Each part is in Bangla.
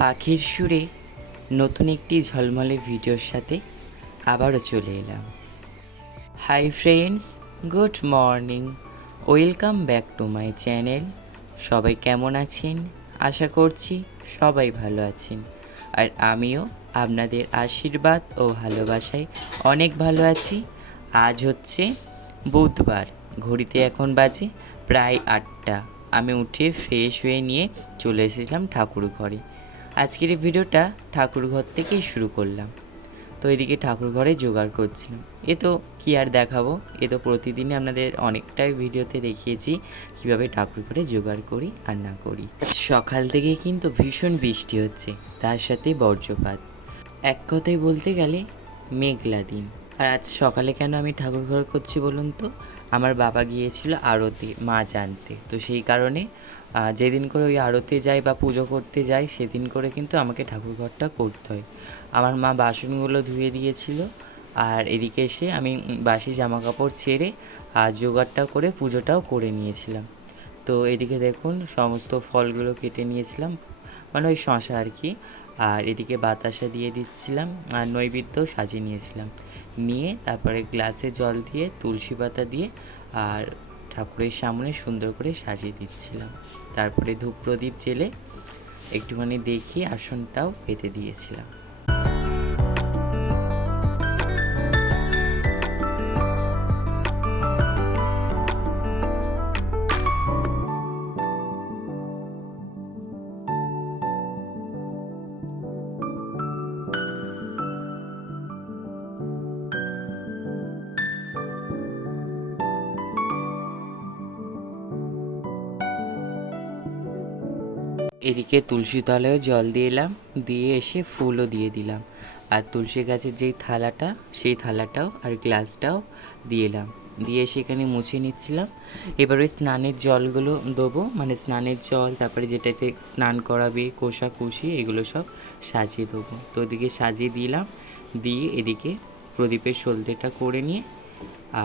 পাখির সুরে নতুন একটি ঝলমলে ভিডিওর সাথে আবারও চলে এলাম। Hi friends, good morning, welcome back to my channel. সবাই কেমন আছেন? আশা করছি সবাই ভালো আছেন, আর আমিও আপনাদের আশীর্বাদ ও ভালোবাসায় অনেক ভালো আছি। আজ হচ্ছে বুধবার, ঘড়িতে এখন বাজে প্রায় 8টা। আমি উঠে ফ্রেশ হয়ে নিয়ে চলে এসেছিলাম ঠাকুর ঘরে। আজকের এই ভিডিওটা ঠাকুর ঘর থেকেই শুরু করলাম। তো এদিকে ঠাকুর ঘরে জোগাড় করছিলাম। এ তো কী আর দেখাবো, এ তো প্রতিদিনই আপনাদের অনেকটাই ভিডিওতে দেখিয়েছি কীভাবে ঠাকুর ঘরে জোগাড় করি আর না করি। সকাল থেকেই কিন্তু ভীষণ বৃষ্টি হচ্ছে, তার সাথে বজ্রপাত। এক কথায় বলতে গেলে মেঘলা দিন। আর আজ সকালে কেন আমি ঠাকুর ঘর করছি বলুন তো? আমার বাবা গিয়েছিল আড়তে মাছ আনতে, তো সেই কারণে যেদিন করে ওই আড়তে যাই বা পুজো করতে যাই সেদিন করে কিন্তু আমাকে ঠাকুর ঘরটা করতে হয়। আমার মা বাসনগুলো ধুয়ে দিয়েছিল, আর এদিকে এসে আমি বাসি জামা কাপড় ছেড়ে জোগাড়টা করে পুজোটাও করে নিয়েছিলাম। তো এদিকে দেখুন সমস্ত ফলগুলো কেটে নিয়েছিলাম, মানে ওই শশা আর কি। আর এদিকে বাতাসা দিয়ে দিচ্ছিলাম, আর নৈবেদ্যও সাজিয়ে নিয়েছিলাম। নিয়ে তারপরে গ্লাসে জল দিয়ে তুলসী পাতা দিয়ে আর ঠাকুরের সামনে সুন্দর করে সাজিয়ে দিচ্ছিলাম। তারপরে ধূপ প্রদীপ জেলে একটুখানি দেখিয়ে আসনটাও পেতে দিয়েছিলাম। এদিকে তুলসী তলায়ও জল দিয়ে এলাম, দিয়ে এসে ফুলও দিয়ে দিলাম। আর তুলসী গাছের যেই থালাটা, সেই থালাটাও আর গ্লাসটাও দিয়ে এলাম, দিয়ে সেখানে মুছে নিচ্ছিলাম। এবার ওই স্নানের জলগুলো দেবো, মানে স্নানের জল, তারপরে যেটাতে স্নান করাবে কোষাকুষি, এগুলো সব সাজিয়ে দেবো। তো ওদিকে সাজিয়ে দিলাম, দিয়ে এদিকে প্রদীপের সলতেটা করে নিয়ে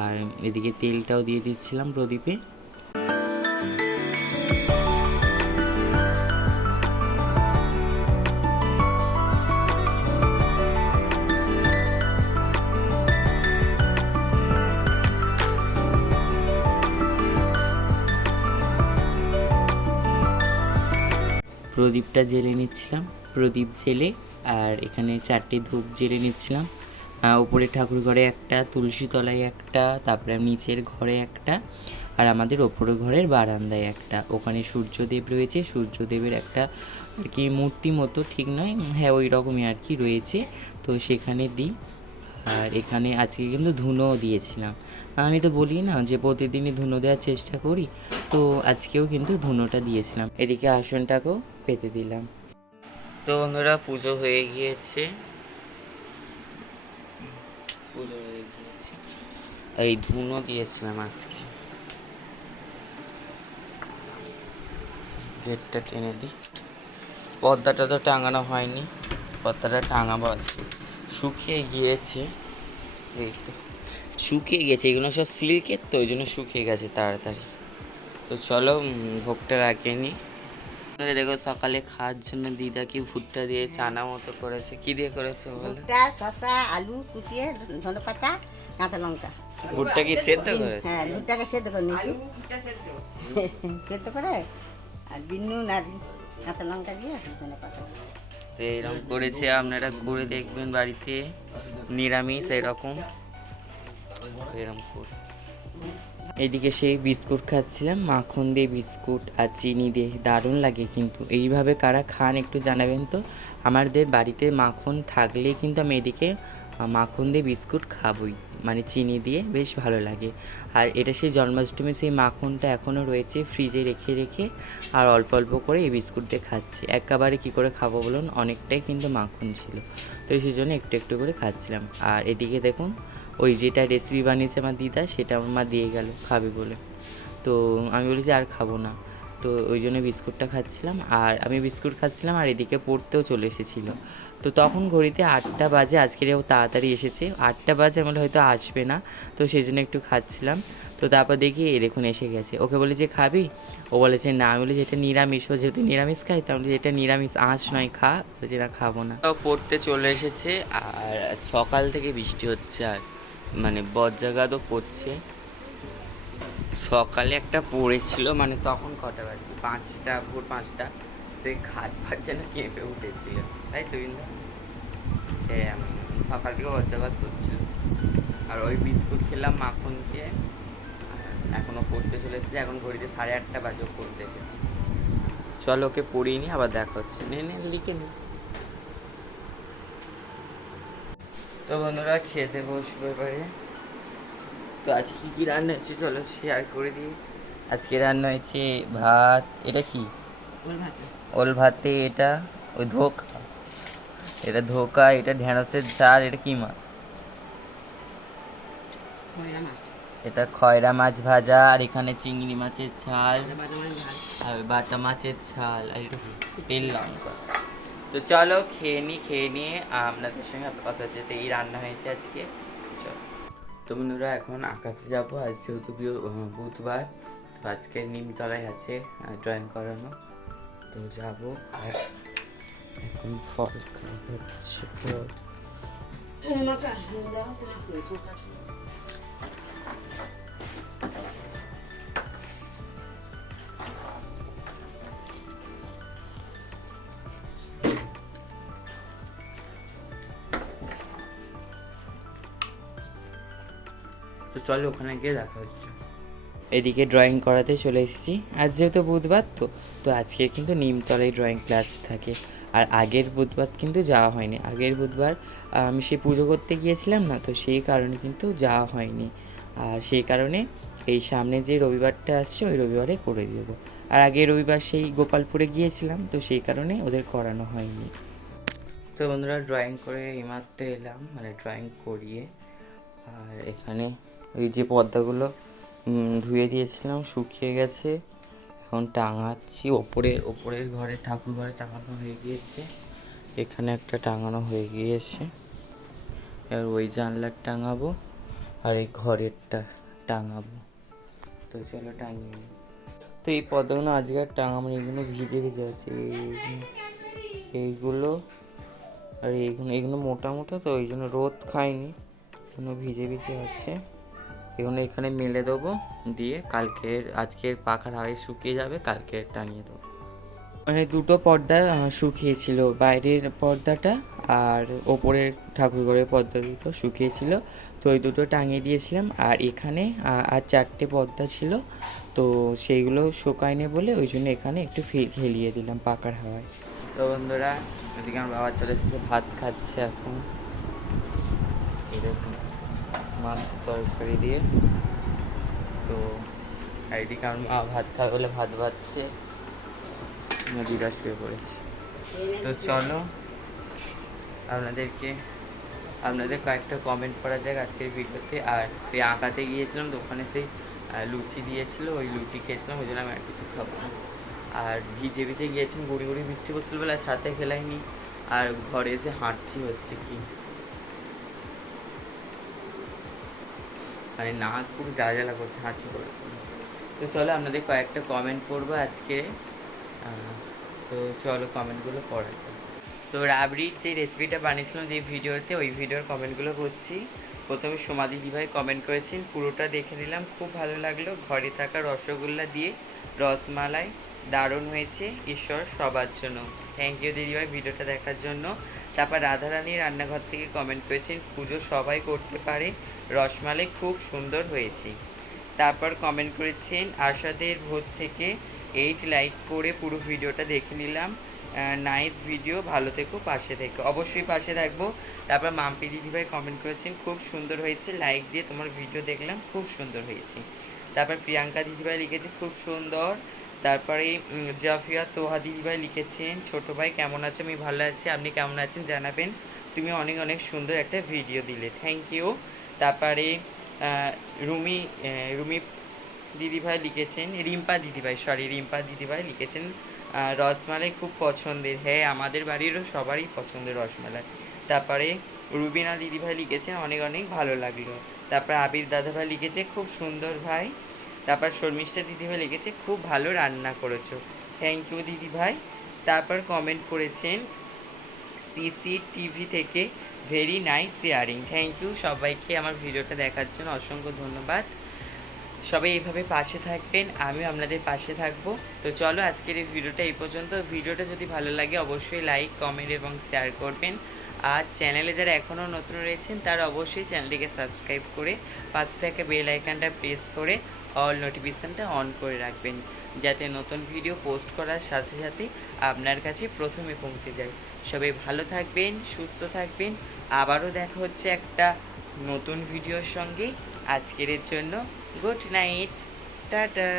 আর এদিকে তেলটাও দিয়ে দিচ্ছিলাম প্রদীপে। প্রদীপটা জ্বেলে নিচ্ছিলাম, প্রদীপ জ্বেলে আর এখানে 4টে ধূপ জ্বেলে নিচ্ছিলাম। উপরে ঠাকুর ঘরে একটা, তুলসী তলায় একটা, তারপরে নিচের ঘরে একটা, আর আমাদের ওপরের ঘরের বারান্দায় একটা। ওখানে সূর্যদেব রয়েছে, সূর্যদেবের একটা আর কি মূর্তি মতো, ঠিক নয়, হ্যাঁ ওই রকমই আর কি রয়েছে, তো সেখানে দিই। আর এখানে আজকে কিন্তু ধুনোও দিয়েছিলাম। আমি তো বলি না যে প্রতিদিনই ধুনো দেওয়ার চেষ্টা করি, তো আজকেও কিন্তু ধুনোটা দিয়েছিলাম। এদিকে আসনটাকেও পেতে দিলাম। তো বন্ধুরা, পুজো হয়ে গিয়েছে, পুজো হয়ে গিয়েছে, এই ধুনো দিয়েছিলাম আজকে। গেটটা টেনে দিই। পর্দাটা তো টাঙানো হয়নি, পর্দাটা টাঙাবো আজকে। শুকিয়ে গিয়েছে, এই তো শুকিয়ে গেছে, এগুলো সব সিল্কের, তো ওই জন্য শুকিয়ে গেছে তাড়াতাড়ি। তো চলো ভোগটা রাখিয়ে নিই। দেখো সকালে খাওয়ার জন্য দিদা কি ভুট্টা দিয়ে চানা মতো করেছে। কি দিয়ে করেছে বলো? ভুট্টা, শসা, আলু কুচিয়ে, ধনেপাতা, কাঁচা লঙ্কা। ভুট্টা কি সেদ্ধ করেছে? হ্যাঁ, ভুট্টাকে সেদ্ধ করে নিয়েছি। সেদ্ধ করে আর বিনুন আর কাঁচা লঙ্কা দিয়ে ধনেপাতা। তো এরকম করেছে, আপনারা করে দেখবেন বাড়িতে, নিরামিষ এরকম এরকম করে। এদিকে সেই বিস্কুট খাচ্ছিলাম, মাখন দিয়ে বিস্কুট আর চিনি দিয়ে, দারুণ লাগে কিন্তু। এইভাবে কারা খান একটু জানাবেন তো। আমাদের বাড়িতে মাখন থাকলেই কিন্তু আমি এদিকে মাখন দিয়ে বিস্কুট খাবই, মানে চিনি দিয়ে, বেশ ভালো লাগে। আর এটা সেই জন্মাষ্টমীর সেই মাখনটা এখনও রয়েছে ফ্রিজে রেখে রেখে, আর অল্প অল্প করে এই বিস্কুট দিয়ে খাচ্ছি। একেবারে কী করে খাবো বলুন, অনেকটাই কিন্তু মাখন ছিল, তো সেই জন্য একটু একটু করে খাচ্ছিলাম। আর এদিকে দেখুন ওই যেটা রেসিপি বানিয়েছে আমার দিদা, সেটা আমার মা দিয়ে গেল খাবে বলে, তো আমি বলেছি আর খাবো না, তো ওই জন্য বিস্কুটটা খাচ্ছিলাম। আর আমি বিস্কুট খাচ্ছিলাম আর এদিকে পড়তেও চলে এসেছিলো, তো তখন ঘড়িতে 8টা বাজে, আজকের ও তাড়াতাড়ি এসেছে, 8টা বাজে আমরা হয়তো আসবে না, তো সেই জন্য একটু খাচ্ছিলাম। তো তারপর দেখি এই দেখুন এসে গেছে, ওকে বলে যে খাবি, ও বলেছে না, আমি বলি যেটা নিরামিষ, ও যেহেতু নিরামিষ খাই তাহলে এটা নিরামিষ, আঁশ নয়, খা, বলছে না খাবো না। পড়তে চলে এসেছে আর সকাল থেকে বৃষ্টি হচ্ছে, আর মানে বজ্রাঘাতও পড়ছে। সকালে একটা পড়েছিল, মানে তখন কটা বাজে, 5টা, ভোর 5টা, সেই খাট ফাট যেন কেঁপে উঠেছিল, তাই তো বিন্দা? হ্যাঁ, সকাল থেকে বজ্রাঘাত পড়ছিল। আর ওই বিস্কুট খেলাম মাখন দিয়ে, এখনও পড়তে চলে এসেছে, এখন ঘড়িতে 8:30 বাজে পড়তে এসেছে। চল ওকে পড়িয়ে নি, আবার দেখা হচ্ছে, নে লিখে নি। তো বন্ধুরা খেতে বসবো এবারে। তো আজকে কী রান্না হয়েছে চলো শেয়ার করে দিই। আজকে রান্না হয়েছে ভাত, এটা কি ওল ভাতে, এটা ওই ধোকা, এটা ধোকা, এটা ঢেঁড়সের ঝাল, এটা কি মাছ, এটা খয়রা মাছ ভাজা, আর এখানে চিংড়ি মাছের ঝাল, আর বাটা মাছের ঝাল, আর এটা তেল লঙ্কা। তো চলো খেয়ে নিয়ে আপনাদের সঙ্গে কথা হচ্ছে। তো এই রান্না হয়েছে আজকে। চলো, তো বন্ধুরা এখন আঁকাতে যাবো, আজ যেহেতু বুধবার, তো আজকে নিমতলায় আছে ড্রয়িং করানো, তো যাবো। আর এখন ফল খাওয়া হচ্ছে, ফল। তো চলো ওখানে গিয়ে দেখা হচ্ছে। এদিকে ড্রয়িং করাতে চলে এসেছি, আজ যেহেতু বুধবার, তো আজকে কিন্তু নিমতলায় ড্রয়িং ক্লাস থাকে। আর আগের বুধবার কিন্তু যাওয়া হয়নি, আগের বুধবার আমি সে পুজো করতে গিয়েছিলাম না, তো সেই কারণে কিন্তু যাওয়া হয়নি। আর সেই কারণে এই সামনে যে রবিবারটা আসছে ওই রবিবারে করে দেবো। আর আগের রবিবার সেই গোপালপুরে গিয়েছিলাম, তো সেই কারণে ওদের করানো হয়নি। তো বন্ধুরা ড্রয়িং করে এইমাত্র এলাম, মানে ড্রয়িং করিয়ে। আর এখানে ওই যে পর্দাগুলো ধুয়ে দিয়েছিলাম, শুকিয়ে গেছে, এখন টাঙাচ্ছি। ওপরের ঘরে, ঠাকুর ঘরে টাঙানো হয়ে গিয়েছে, এখানে একটা টাঙানো হয়ে গিয়েছে, এবার ওই জানলার টাঙাবো, আর এই ঘরেরটা টাঙাবো। তো চলো টাঙিয়ে নিই। তো এই পর্দাগুলো আজকে আর টাঙাবো, এগুলো ভিজে ভিজে আছে, এইগুলো আর এগুলো মোটা মোটা, তো ওই জন্য রোদ খায়নি, এগুলো ভিজে ভিজে আছে। এগুলো এখানে মেলে দেবো, দিয়ে আজকের পাখার হাওয়ায় শুকিয়ে যাবে, কালকে টাঙিয়ে দেবো। মানে দুটো পর্দা শুকিয়েছিল, বাইরের পর্দাটা আর ওপরের ঠাকুরঘরের পর্দা দুটো শুকিয়েছিল, তো ওই দুটো টাঙিয়ে দিয়েছিলাম। আর এখানে আর 4টে পর্দা ছিল, তো সেইগুলো শুকায়নি বলে ওই জন্য এখানে একটু খেলিয়ে দিলাম পাখার হাওয়ায়। তো বন্ধুরা ওদিকে আমার বাবা চলে এসেছে, ভাত খাচ্ছে এখন, দেখুন মাছ তরকারি দিয়ে। তো এদিকে আমার মা ভাত খাবে বলে ভাত ভাজছে, নদীরা শুয়ে পড়েছে। তো চলো আপনাদের কয়েকটা কমেন্ট করা যাক আজকের ভিডিওতে। আর সেই আঁকাতে গিয়েছিলাম, তো ওখানে সেই লুচি দিয়েছিল, ওই লুচি খেয়েছিলাম, ওই জন্য আমি আর কিছু খাবো না। আর ভিজে গিয়েছিলাম, গুঁড়ি বৃষ্টি পড়ছিল বলে ছাতে খেলাইনি, আর ঘরে এসে হাঁটছি, হচ্ছে কি মানে না খুব জ্বালা করছে হাঁচি করে। তো চলো আপনাদের কয়েকটা কমেন্ট করবো আজকে, তো চলো কমেন্টগুলো পড়া যায়। তো রাবড়ির যে রেসিপিটা বানিয়েছিলাম যে ভিডিওতে, ওই ভিডিওর কমেন্টগুলো করছি। প্রথমে সোমা দিদিভাই কমেন্ট করেছেন, পুরোটা দেখে নিলাম, খুব ভালো লাগলো, ঘরে থাকা রসগোল্লা দিয়ে রসমালাই দারুণ হয়েছে, ঈশ্বর সবার জন্য। থ্যাংক ইউ দিদিভাই ভিডিওটা দেখার জন্য। তারপর রাধারানীর রান্নাঘর থেকে কমেন্ট করেছেন, পুজো সবাই করতে পারে, রসমালাই খুব সুন্দর হয়েছে। তারপর কমেন্ট করেছেন, আশাদের ভোজ থেকে 8 লাইক করে পুরো ভিডিওটা দেখে নিলাম, নাইস ভিডিও, ভালো থেকো, পাশে থেকো, অবশ্যই পাশে থাকবো। তারপর মাম্পি দিদিভাই কমেন্ট করেছেন, খুব সুন্দর হয়েছে, লাইক দিয়ে তোমার ভিডিও দেখলাম, খুব সুন্দর হয়েছে। তারপর প্রিয়াঙ্কা দিদিভাই লিখেছে, খুব সুন্দর। তারপরে জাফিয়া তোহা দিদিভাই লিখেছেন, ছোটো ভাই কেমন আছো, আমি ভালো আছি, আপনি কেমন আছেন জানাবেন, তুমি অনেক অনেক সুন্দর একটা ভিডিও দিলে, থ্যাংক ইউ। তারপরে রুমি দিদিভাই লিখেছেন, রিম্পা দিদিভাই লিখেছেন, রসমালাই খুব পছন্দের। হ্যাঁ, আমাদের বাড়িরও সবারই পছন্দের রসমালাই। তারপরে রুবিনা দিদিভাই লিখেছেন অনেক অনেক ভালো লাগলো। তারপর আবির দাদাভাই লিখেছে খুব সুন্দর ভাই। তারপর শর্মিষ্ঠা দিদিভাই লিখেছে খুব ভালো রান্না করেছো। থ্যাংক ইউ দিদিভাই। তারপর কমেন্ট করেছেন সিসিটিভি থেকে very nice sharing. Thank you সবাইকে আমার ভিডিওটা দেখার জন্য অসংখ্য ধন্যবাদ। সবাই এইভাবে পাশে থাকবেন, আমিও আপনাদের পাশে থাকবো। তো চলো আজকের এই ভিডিওটা এই পর্যন্ত। ভিডিওটা যদি ভালো লাগে অবশ্যই লাইক, কমেন্ট এবং শেয়ার করবেন। আর চ্যানেলে যারা এখনও নতুন রয়েছেন তারা অবশ্যই চ্যানেলটিকে সাবস্ক্রাইব করে পাশে থাকা বেল আইকনটা প্রেস করে অল নোটিফিকেশানটা অন করে রাখবেন, যাতে নতুন ভিডিও পোস্ট করার সাথে সাথে আপনার কাছে প্রথমে পৌঁছে যায়। সবাই ভালো থাকবেন, সুস্থ থাকবেন। আবারও দেখা হচ্ছে একটা নতুন ভিডিওর সঙ্গে। আজকের জন্য গুড নাইট, টাটা।